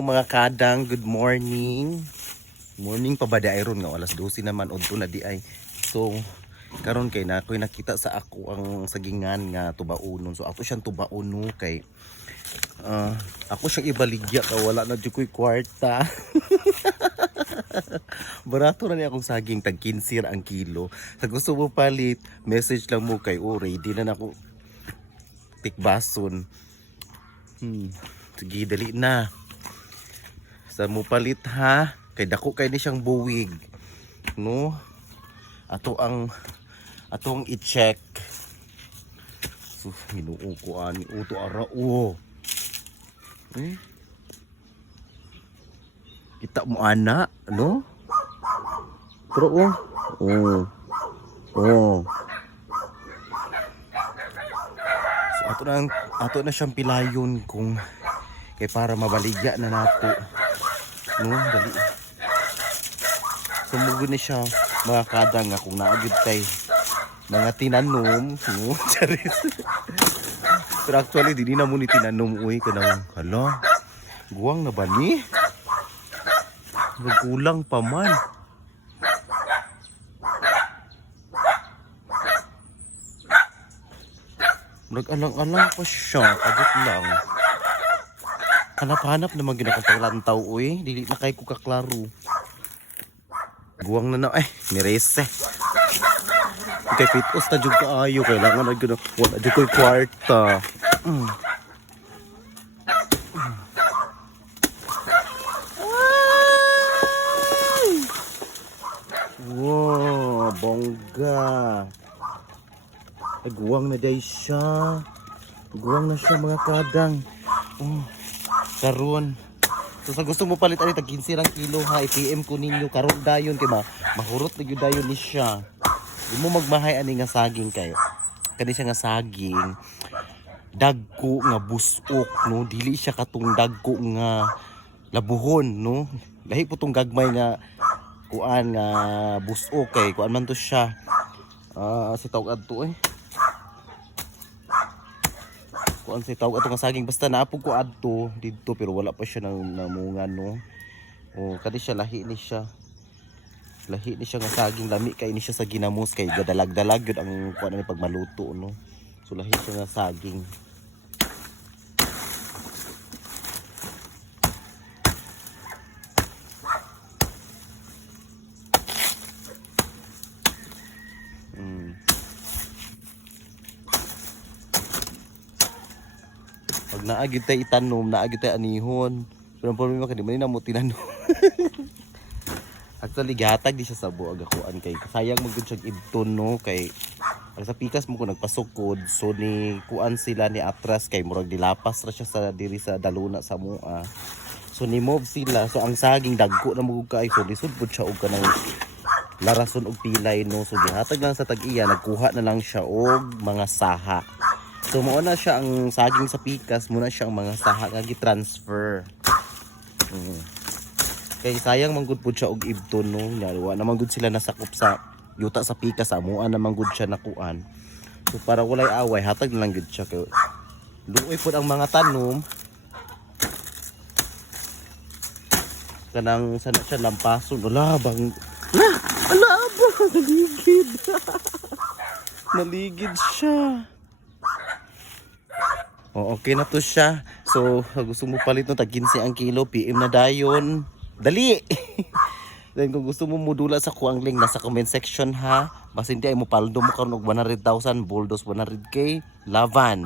Mga kadang, good morning. Morning pa ba di ay ron nga alas 12 naman udto na di ay. So karon kay na ako'y nakita sa ako ang sagingan nga tubaunon. So ako siyang tubauno kay ako siyang ibaligya ka wala na jud ko'y kwarta. Barato na niya akong saging tag 15 ang kilo. Sa gusto mo palit, message lang mo kay ready na nako tikbason. Sige dali na. Sa mo palit ha, kay dako kay ni siyang buwig. No? Atong i-check. So hinuo ko ani uto ara o. Kita mo ana, no? Pero So ato na siyang pilayon kung kay para mabaligya na nato. No, dali. Sumugod na siya mga kadang nga kung naagid kay mga tinanom, no? Charis. Pero actually di na mo ni tinanom uy kanang hala. Guwang na ba ni? Nagkulang pa man. Nag-alang-alang pa siya, kadot lang. Hanap-hanap naman ginakapaglantaw uy, dili na kay ko kaklaro. Guwang na na ay, nirese. Kay pitos na jud kaayo, kailangan na gina wala jud ko'y kwarta. Wow, bongga. Guwang na day siya. Guwang na siya mga kadang. Karon. So sa gusto mo palit ani tag 15 lang kilo ha, i-PM ko ninyo karon dayon kay mahurot na gyud dayon ni siya. Di mo magmahay ani nga saging kayo. Kani siya nga saging dagko nga busok no, dili siya katong dagko nga labuhon no. Lahi po tong gagmay nga kuan nga busok kay kuan man to siya. Si tawag adto kuan si tawag ato nga saging basta naapog ko adto didto pero wala pa siya namunga no. Kani siya lahi ni siya. Lahi ni siya nga saging lami kay ni siya sa ginamos kay gadalag-dalag gyud ang kuan ni pag maluto no. So lahi siya nga saging. Pag naagid tayo itanom, naagid tayo anihon. Pero ang problema ka, di man na mo tinanom. Actually, gihatag di siya sa buwag akuan kay sayang magud siya ibton no kay sa pikas mo ko nagpasukod so ni kuan sila ni atras kay murag dilapas ra siya sa diri sa daluna sa mua. So ni move sila so ang saging dagko na mo kay so lisod pud siya og kanang larason og pilay no. So gihatag lang sa tag-iya, nagkuha na lang siya og mga saha. So mo na siya ang saging sa pikas, muna siya ang mga saha nga gi-transfer. Kay sayang man gud pud siya og ibton no. Wa naman gud sila nasakop sa yuta sa pikas, amuan naman gud siya nakuan. So para walay away, hatag na lang gud siya kay luoy pud ang mga tanom. Kanang sana siya lampason, wala bang ala ba naligid. Naligid siya. Okay na to siya. So, gusto mo palit no, tag 15 ang kilo, PM na dayon. Dali! Then kung gusto mo mudula sa kuang link, nasa comment section ha. Basta hindi ay mo paldo mo karon og 100,000, Bulldoze 100k, laban.